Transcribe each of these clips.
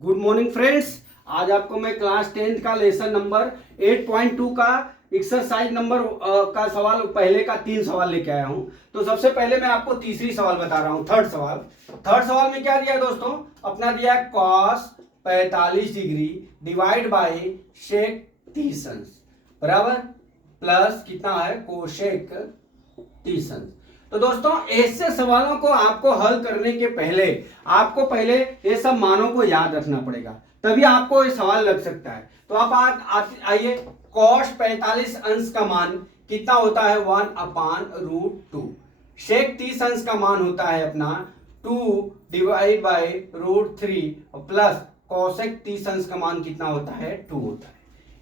Good morning friends. आज आपको मैं क्लास 10th का लेसन नंबर 8.2 का एक्सरसाइज नंबर का सवाल, पहले का 3 सवाल लेके आया हूं। तो सबसे पहले मैं आपको तीसरी सवाल बता रहा हूं। थर्ड सवाल में क्या दिया दोस्तों? अपना दिया cos 45 degree divide by shake 30 अंश बराबर प्लस कितना है कोशेक 30 अंश। तो दोस्तों ऐसे सवालों को आपको हल करने के पहले आपको पहले ये सब मानों को याद रखना पड़ेगा, तभी आपको ये सवाल लग सकता है। तो आप आइए, cos 45 अंश का मान कितना होता है 1/√2। शेक 30 अंश का मान होता है अपना 2 डिवाइड बाय √3 प्लस कोसेक 30 अंश का मान कितना होता है 2 होता है।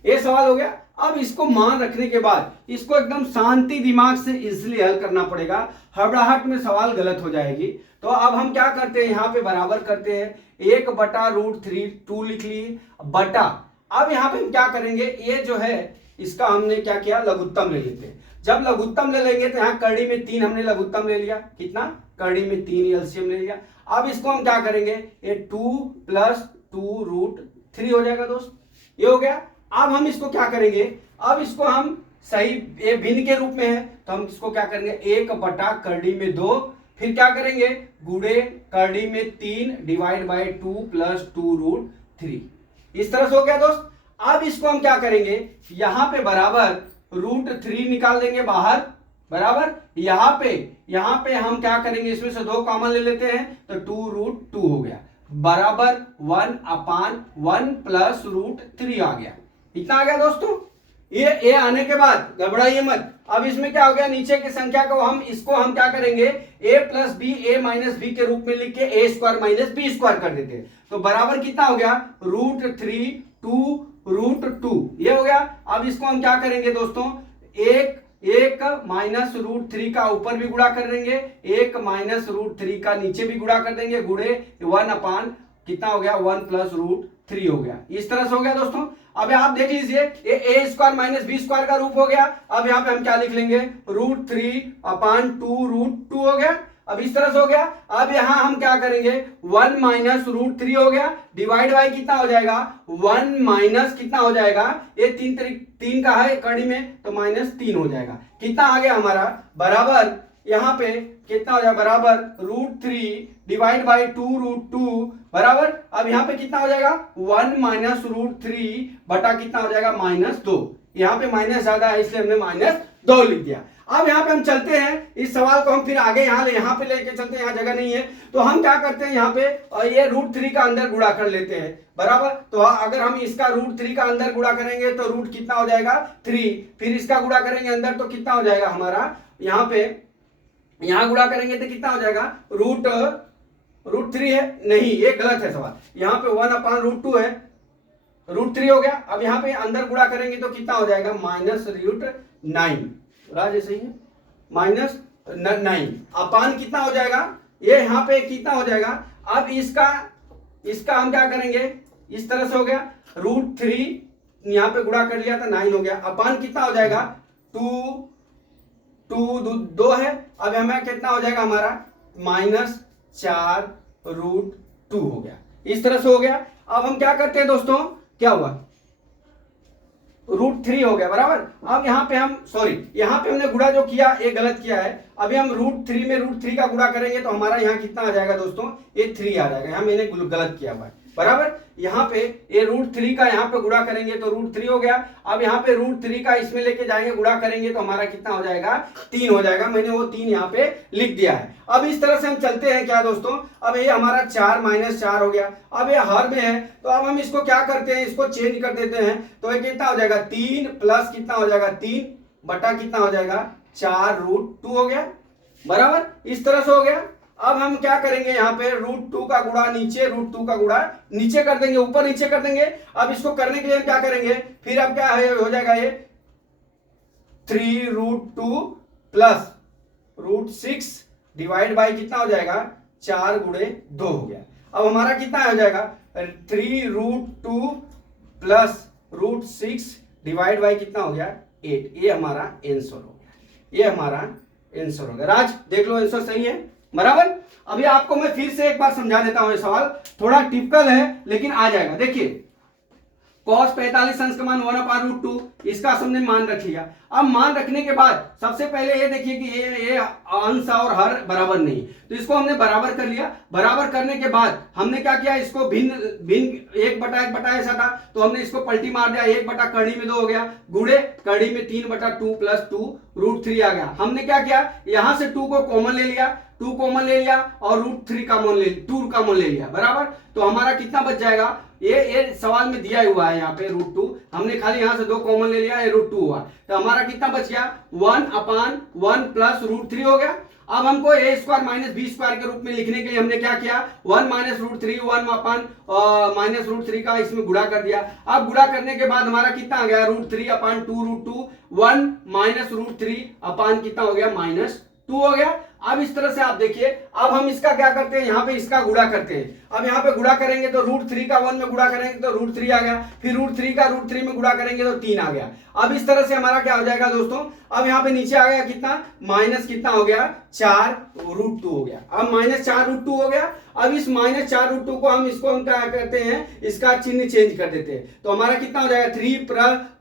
ये सवाल हो गया। अब इसको मान रखने के बाद इसको एकदम शांति दिमाग से इजीली हल करना पड़ेगा, हड़बड़ाहट में सवाल गलत हो जाएगी। तो अब हम क्या करते हैं, यहाँ पे बराबर करते हैं 1/√3 2 लिख लिए बटा। अब यहाँ पे हम क्या करेंगे, ये जो है इसका हमने क्या किया लघुत्तम ले लेते हैं। जब लघुत्तम ले लेंगे तो यहाँ कड़ी में 3 हमने लघुत्तम ले लिया, कितना कड़ी में 3 एलसीएम ले लिया। अब इसको हम क्या करेंगे, ये 2 + 2√3 हो जाएगा दोस्त, ये हो गया। अब हम इसको क्या करेंगे, अब इसको हम सही ये भिन्न के रूप में है तो हम इसको क्या करेंगे 1/2 फिर क्या करेंगे गुणे कड़ी में 3 डिवाइड बाय 2 + 2√3। इस तरह से हो गया दोस्त। अब इसको हम क्या करेंगे, यहां पे बराबर √3 निकाल देंगे बाहर बराबर। यहां पे हम क्या करेंगे, इसमें से 2 कॉमन ले लेते हैं तो 2√2 हो गया बराबर 1/1 + √3 आ गया। इतना आ गया दोस्तों। ये आने के बाद घबराइए मत। अब इसमें क्या हो गया, नीचे की संख्या को इसको हम क्या करेंगे a + b a - b के रूप में लिख के a² - b² कर देते हैं। तो बराबर कितना हो गया √3 2√2 ये हो गया। अब इसको हम क्या करेंगे दोस्तों, एक -√3 का ऊपर भी गुणा कर देंगे, 1 -√3 का नीचे भी गुणा कर देंगे, गुणे 1 कितना हो गया 1 + √3 हो गया। इस तरह से हो गया दोस्तों। अब आप देख लीजिए ये a² - b² का रूप हो गया। अब यहाँ पे हम क्या लिख लेंगे √3/2√2 हो गया। अब इस तरह से हो गया। अब यहां हम क्या करेंगे 1 - √3 हो गया डिवाइड बाय कितना हो जाएगा 1 माइनस कितना हो जाएगा, ये 3 का है कड़ी में तो -3 हो जाएगा। कितना आ गया हमारा बराबर, यहां पे कितना हो जाएगा बराबर √3 डिवाइड बाय 2√2 बराबर। अब यहां पे कितना हो जाएगा 1 - √3 बटा कितना हो जाएगा -2। यहां पे माइनस ज्यादा है इसलिए हमने -2 लिख दिया। अब यहाँ पे हम चलते हैं, इस सवाल को हम फिर आगे यहाँ पे लेके चलते हैं, यहाँ जगह नहीं है तो हम क्या करते हैं यहाँ पे ये √3 का अंदर गुणा कर लेते हैं बराबर। तो अगर हम इसका √3 का अंदर गुणा करेंगे तो रूट कितना हो जाएगा 3, फिर इसका गुणा करेंगे अंदर तो कितना हो जाएगा हमारा, यहाँ पे यहाँ गुणा करेंगे तो कितना हो जाएगा √3 है, नहीं ये गलत है सवाल, यहाँ पे 1/√2 है, √3 हो गया। अब यहाँ पे अंदर गुणा करेंगे तो कितना हो जाएगा -√9 राज ऐसे ही है -9 अपान कितना हो जाएगा, ये यहाँ पे कितना हो जाएगा। अब इसका हम क्या करेंगे, इस तरह से हो गया √3 यहाँ पे गुणा कर लिया था 9 हो गया, अपान कितना हो जाएगा 2 है। अब हमें कितना हो जाएगा हमारा -4√2 हो गया। इस तरह से हो गया। अब हम क्या करते हैं दोस्तों, क्या हुआ √3 हो गया बराबर। अब यहाँ पे हमने गुणा जो किया ये गलत किया है। अभी हम √3 में √3 का गुणा करेंगे तो हमारा यहाँ कितना आ जाएगा दोस्तों, ये 3 आ जाएगा, यहाँ मैंने गलत किया हुआ है बराबर। यहाँ पे ये √3 का यहाँ पे गुणा करेंगे तो √3 हो गया। अब यहाँ पे √3 का इसमें लेके जाएंगे गुणा करेंगे तो हमारा कितना हो जाएगा 3 हो जाएगा, मैंने वो 3 यहाँ पे लिख दिया है। अब इस तरह से हम चलते हैं क्या दोस्तों, अब ये हमारा 4 - 4 हो गया। अब ये हर में है तो अब हम इसको क्या करते हैं, इसको चेंज कर देते हैं तो ये कितना हो जाएगा 3 प्लस कितना हो जाएगा 3 बटा कितना हो जाएगा 4√2 हो गया बराबर। इस तरह से हो गया। अब हम क्या करेंगे, यहाँ पे √2 का गुणा नीचे, √2 का गुणा नीचे कर देंगे, ऊपर नीचे कर देंगे। अब इसको करने के लिए हम क्या करेंगे, फिर अब क्या है हो जाएगा ये 3√2 प्लस √6 डिवाइड बाय कितना हो जाएगा 4 × 2 हो गया। अब हमारा कितना हो जाएगा 3√2 प्लस √6 डिवाइड बाय कितना हो गया 8। ये हमारा आंसर हो गया, ये हमारा आंसर हो गया। राज देख लो आंसर सही है। बराबर। अभी आपको मैं फिर से एक बार समझा देता हूं, ये सवाल थोड़ा टिपिकल है लेकिन आ जाएगा। देखिए cos 45 अंश का मान 1/√2, इसका हमने मान रख लिया। अब मान रखने के बाद सबसे पहले ये देखिए कि ये अंश और हर बराबर नहीं, तो इसको हमने बराबर कर लिया। बराबर करने के बाद हमने क्या किया, इसको भिन्न भिन्न 1/1 ऐसा था तो हमने इसको पलटी मार दिया, 1 कड़ी में 2 हो गया, गुड़े कड़ी में 3/2 + 2√3 आ गया। हमने क्या किया, यहां से 2 को कॉमन ले लिया, 2 कॉमन ले लिया और √3 का कॉमन ले 2 कॉमन ले लिया, बराबर। तो हमारा कितना बच जाएगा, ये सवाल में दिया हुआ है यहाँ पे √2, हमने खाली यहां से 2 कॉमन ले लिया, ये √2 हुआ, तो हमारा कितना बच गया 1/1 + √3 हो गया। अब हमको a² - b² के रूप में लिखने के लिए हमने क्या किया, 1 - √3 1 - √3 का इसमें गुणा कर दिया। अब गुणा करने के बाद हमारा कितना आ गया, √3/2√2 1 - √3 कितना हो गया -2 हो गया। अब इस तरह से आप देखिए, अब हम इसका क्या करते हैं, यहाँ पे इसका गुणा करते हैं। अब यहाँ पे गुणा करेंगे तो √3 का 1 में गुणा करेंगे तो √3 आ गया, फिर √3 का √3 में गुणा करेंगे तो 3 आ गया। अब इस तरह से हमारा क्या हो जाएगा दोस्तों, अब यहाँ पे नीचे आ गया कितना, माइनस कितना हो गया 4√2 हो गया। अब -4√2 हो गया। अब इस -4√2 को हम क्या करते हैं, इसका चिन्ह चेंज कर देते हैं, तो हमारा कितना हो जाएगा 3 +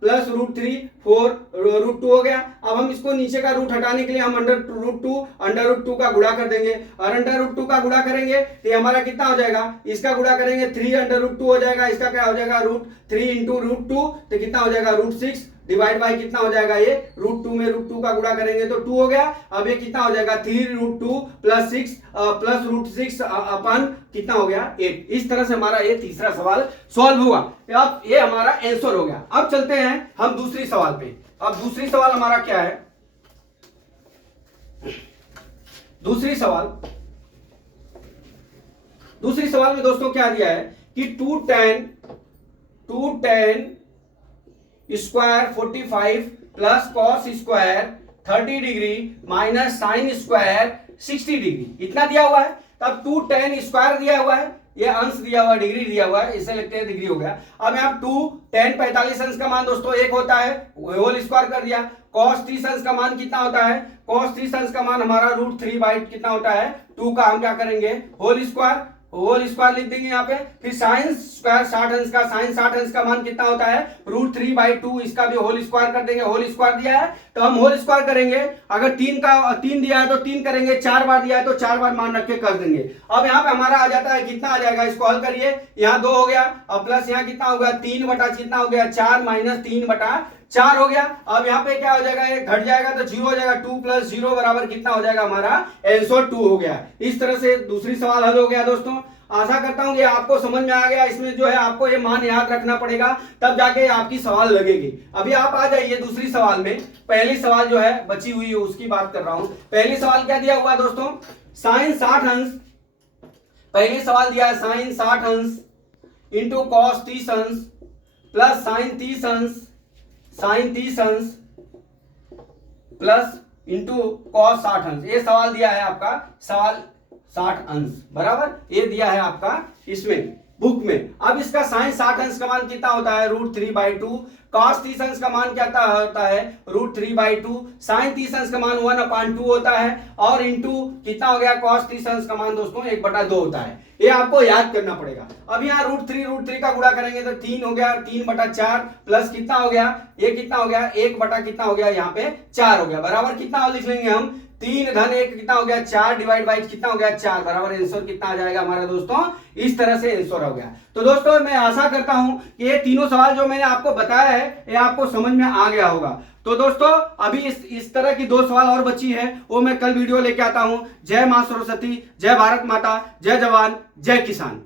√3 4√2 हो गया। अब हम इसको नीचे का रूट हटाने के लिए हम √2 का गुणा कर देंगे, और √2 का गुणा करेंगे तो हमारा कितना हो जाएगा, इसका गुणा करेंगे 3√2 हो जाएगा, इसका क्या हो जाएगा √3 × √2 तो कितना हो जाएगा √6 डिवाइड बाई कितना हो जाएगा, ये √2 में √2 का गुणा करेंगे तो 2 हो गया। अब ये कितना हो जाएगा 3√2 + 6 + √6 अपन कितना हो गया 8। इस तरह से हमारा ये तीसरा सवाल सॉल्व हुआ। अब ये हमारा आंसर हो गया। अब चलते हैं हम दूसरी सवाल पे। अब दूसरी सवाल हमारा क्या है, दूसरी सवाल में दोस्तों क्या दिया है कि 2tan square 45 plus cos square 30 degree minus sin square 60 degree, इतना दिया हुआ है। तब 2tan स्क्वायर दिया हुआ है, ये अंश दिया हुआ है, डिग्री दिया हुआ है, इसे लिखते हैं डिग्री हो गया। अब यहाँ 2tan 45 अंश का मान दोस्तों 1 होता है, होल स्क्वायर कर दिया। cos 30 अंश का मान कितना होता है, cos 30 अंश का मान हमारा √3 कितना होता है 2 का हम क्या करेंगे होल स्क्वायर लिख देंगे यहाँ पे। फिर sin स्क्वायर 60 अंश का sin 60 अंश का मान कितना होता है √3/2, इसका भी होल स्क्वायर कर देंगे। होल स्क्वायर दिया है तो हम होल स्क्वायर करेंगे, अगर 3 दिया है तो 3 करेंगे, 4 बार दिया है तो 4 बार मान रख के कर देंगे। अब यहाँ पे हमारा आ जाता है कितना आ जाएगा, इसको हल करिए, यहाँ 2 हो गया, अब प्लस यहाँ कितना होगा 3 कितना हो गया 4 - 3/4 हो गया। अब यहाँ पे क्या हो जाएगा, ये घट जाएगा तो 0 हो जाएगा, 2 + 0 बराबर कितना हो जाएगा हमारा आंसर 2 हो गया। इस तरह से दूसरी सवाल हल हो गया दोस्तों। आशा करता हूं कि आपको समझ में आ गया। इसमें जो है आपको ये मान याद रखना पड़ेगा, तब जाके आपकी सवाल लगेगी। अभी आप आ जाइए दूसरी सवाल में। पहली सवाल जो है बची हुई है उसकी बात कर रहा हूं। पहली सवाल क्या दिया हुआ दोस्तों, sin 60 अंश, पहली सवाल दिया है sin 60 अंश इंटू cos 30 अंश प्लस sin 30 अंश प्लस इंटू cos 60 अंश। ये सवाल दिया है आपका, सवाल 60 अंश बराबर, ये दिया है आपका इसमें बुक में। अब इसका sin 60 अंश का मान कितना होता है √3/2, cos 30 अंश का मान क्या होता है √3/2, sin 30 अंश का मान 1/2 होता है, और इंटू कितना हो गया cos 30 अंश का मान दोस्तों 1/2 होता है। ये आपको याद करना पड़ेगा। अब यहाँ √3 का गुणा करेंगे तो 3 हो गया, 3/4 प्लस कितना हो गया, ये कितना हो गया 1 कितना हो गया यहाँ पे 4 हो गया, बराबर कितना लिख लेंगे हम 3 - 1 कितना हो गया 4 डिवाइड बाई कितना हो गया 4, बराबर आंसर कितना आ जाएगा हमारा दोस्तों, इस तरह से आंसर हो गया। तो दोस्तों मैं आशा करता हूं कि ये तीनों सवाल जो मैंने आपको बताया है ये आपको समझ में आ गया होगा। तो दोस्तों अभी इस तरह की 2 सवाल और बची है, वो मैं कल वीडियो लेके आता हूं। जय मां सरस्वती, जय भारत माता, जय जवान, जय किसान।